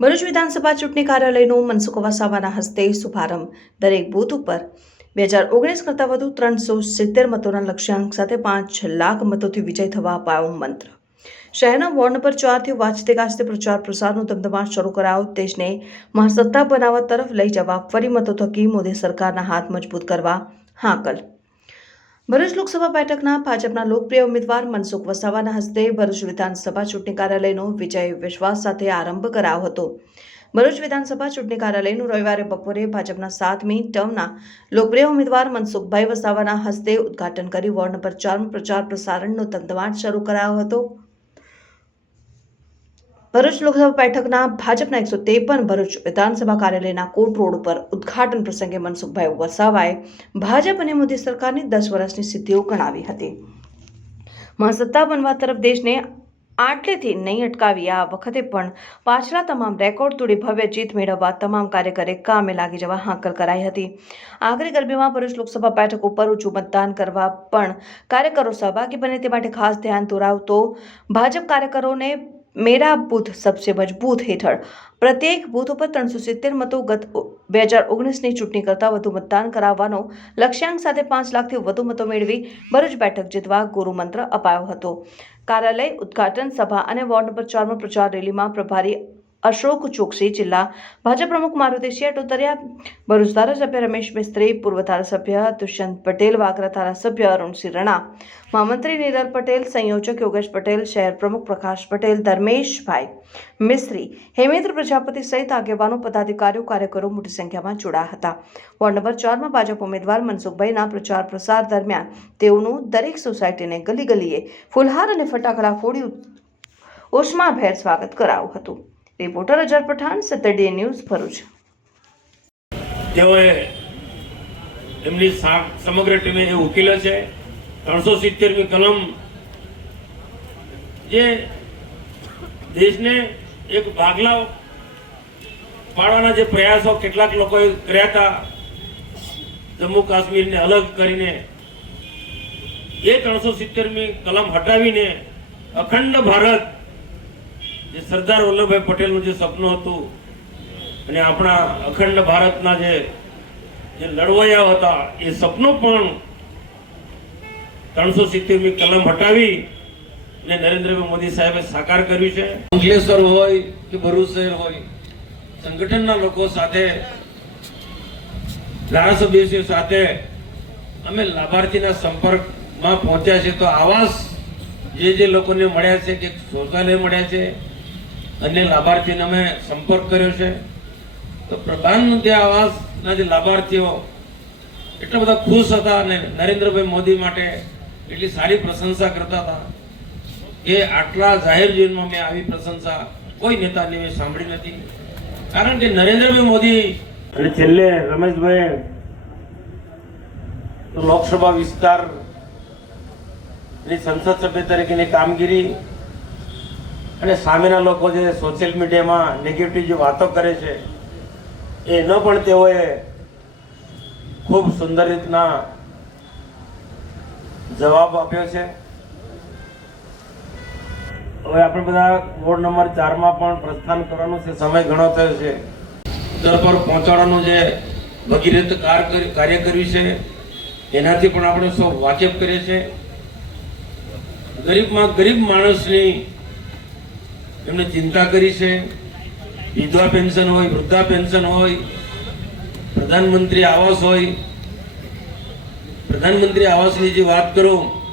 ભરૂચ વિધાનસભા ચૂંટણી કાર્યાલયનું મનસુખ વસાવાના હસ્તે શુભારંભ. દરેક બૂથ ઉપર બે હજાર ઓગણીસ કરતાં વધુ ત્રણસો સિત્તેર મતોના લક્ષ્યાંક સાથે પાંચ લાખ મતોથી વિજય થવા અપાયો મંત્ર. શહેરના વોર્ડ નંબર ચારથી વાંચતે ગાજતે પ્રચાર પ્રસારનો ધમધમાટ શરૂ કરાયો. દેશને મહાસત્તા બનાવવા તરફ લઈ જવા ફરી મતો થકી મોદી સરકારના હાથ મજબૂત કરવા હાકલ. ભરૂચ લોકસભા બેઠકના ભાજપના લોકપ્રિય ઉમેદવાર મનસુખ વસાવાના હસ્તે ભરૂચ વિધાનસભા ચૂંટણી કાર્યાલયનો વિજય વિશ્વાસ સાથે આરંભ કરાયો હતો. ભરૂચ વિધાનસભા ચૂંટણી કાર્યાલયનું રવિવારે બપોરે ભાજપના સાતમી ટર્મના લોકપ્રિય ઉમેદવાર મનસુખભાઈ વસાવાના હસ્તે ઉદ્ઘાટન કરી વોર્ડ નંબર ચારમાં પ્રચાર પ્રસારણનો ધમધમાટ શરૂ કરાયો હતો. ભરૂચ લોકસભા બેઠકના ભાજપના એકસો ત્રેપન ભરૂચ વિધાનસભા કાર્યાલયના કોટ રોડ ઉપર ઉદઘાટન પ્રસંગે મનસુખભાઈ વસાવાએ ભાજપ અને મોદી સરકારની દસ વર્ષની સિદ્ધિઓ ગણાવી હતી. મહાસત્તા બનવા તરફ દેશને આટલેથી નહીં અટકાવી આ વખતે પણ પાછલા તમામ રેકોર્ડ તોડી ભવ્ય જીત મેળવવા તમામ કાર્યકરે કામે લાગી જવા હાંકલ કરાઈ હતી. આખરી ગરબીમાં ભરૂચ લોકસભા બેઠક ઉપર ઊંચું મતદાન કરવા પણ કાર્યકરો સહભાગી બને તે માટે ખાસ ધ્યાન દોરાવતો ભાજપ કાર્યકરોને મેરા બૂથ સબસે મજબૂત હેઠળ. પ્રત્યેક બૂથ ઉપર ત્રણસો સિત્તેર મતો ગત બે હજાર ઓગણીસની ચૂંટણી કરતાં વધુ મતદાન કરાવવાનો લક્ષ્યાંક સાથે પાંચ લાખથી વધુ મતો મેળવી ભરૂચ બેઠક જીતવા ગુરુમંત્ર અપાયો હતો. કાર્યાલય, ઉદ્ઘાટન સભા અને વોર્ડ નંબર ચારમાં પ્રચાર રેલીમાં પ્રભારી અશોક ચોકસી જિલ્લા ભાજપ પ્રમુખ મારુતિ શેઠ ઉતર્યા ભરૂચ ધારાસભ્ય રમેશ મિસ્ત્રી, પૂર્વ ધારાસભ્ય દુષ્યંત પટેલ, વાગરા ધારાસભ્ય અરુણસિંહ રણા, મહામંત્રી નીરલ પટેલ, સંયોજક યોગેશ પટેલ, શહેર પ્રમુખ પ્રકાશ પટેલ, ધર્મેશભાઈ મિસ્ત્રી, હેમેન્દ્ર પ્રજાપતિ સહિત આગેવાનો, પદાધિકારીઓ, કાર્યકરો મોટી સંખ્યામાં જોડાયા હતા. વોર્ડ નંબર ચારમાં ભાજપ ઉમેદવાર મનસુખભાઈના પ્રચાર પ્રસાર દરમિયાન તેઓનું દરેક સોસાયટીને ગલી ગલીએ ફુલહાર અને ફટાકડા ફોડી ઉષ્માભેર સ્વાગત કરાયું હતું. રિપોર્ટર અજાર પઠાણ સત્તરડે ન્યૂઝ ભરૂચ. તેઓએ એમની સમગ્ર ટીમે એ ઉકેલે છે, ત્રણસો સિત્તેરમી કલમ, જે દેશને એક ભાગલા પાડવાના જે પ્રયાસો કેટલાક લોકોએ કર્યા હતા, જમ્મુ કાશ્મીરને અલગ કરીને, એ ત્રણસો સિત્તેરમી કલમ હટાવીને અખંડ ભારત જે સરદાર વલ્લભભાઈ પટેલનું જે સપનું હતું અને આપણા અખંડ ભારતના જે જે લડવૈયા હતા, એ સપનું પણ ત્રણસો સિત્તેરમી કલમ હટાવી ને નરેન્દ્રભાઈ મોદી સાહેબે સાકાર કર્યું છે. અંકલેશ્વર હોય કે ભરૂચ શહેર હોય, સંગઠનના લોકો સાથે, ધારાસભ્યશ્રીઓ સાથે અમે લાભાર્થીના સંપર્કમાં પહોંચ્યા છે. તો આવાસ જે જે લોકોને મળ્યા છે કે શૌચાલય મળ્યા છે અન્ય લાભાર્થીને અમે સંપર્ક કર્યો છે. તો પ્રધાનમંત્રી આવાસના જે લાભાર્થીઓ, એટલા બધા ખુશ હતા અને નરેન્દ્રભાઈ મોદી માટે એટલી સારી પ્રશંસા કરતા હતા. કે આટલા જાહેર જીવનમાં મેં આવી પ્રશંસા કોઈ નેતાની મેં સાંભળી નથી. કારણ કે નરેન્દ્રભાઈ મોદી અને છેલ્લે રમેશભાઈ લોકસભા વિસ્તારની સંસદ સભ્ય તરીકેની કામગીરી અને સામેના લોકો જે સોશિયલ મીડિયામાં નેગેટિવ જે વાતો કરે છે, એનો પણ તેઓએ ખૂબ સુંદર રીતના જવાબ આપ્યો છે. હવે આપણે બધા વોર્ડ નંબર ચારમાં પણ પ્રસ્થાન કરવાનું છે. સમય ઘણો થયો છે. દર પર પહોંચાડવાનું જે ભગીરથ કાર, કાર્ય કર્યું છે, એનાથી પણ આપણે સૌ વાકેફ કરીએ છીએ. ગરીબમાં ગરીબ માણસની એમને ચિંતા કરી છે. વિધવા પેન્શન હોય, વૃદ્ધા પેન્શન હોય, પ્રધાનમંત્રી આવાસ હોય. પ્રધાનમંત્રી આવાસની જે વાત કરું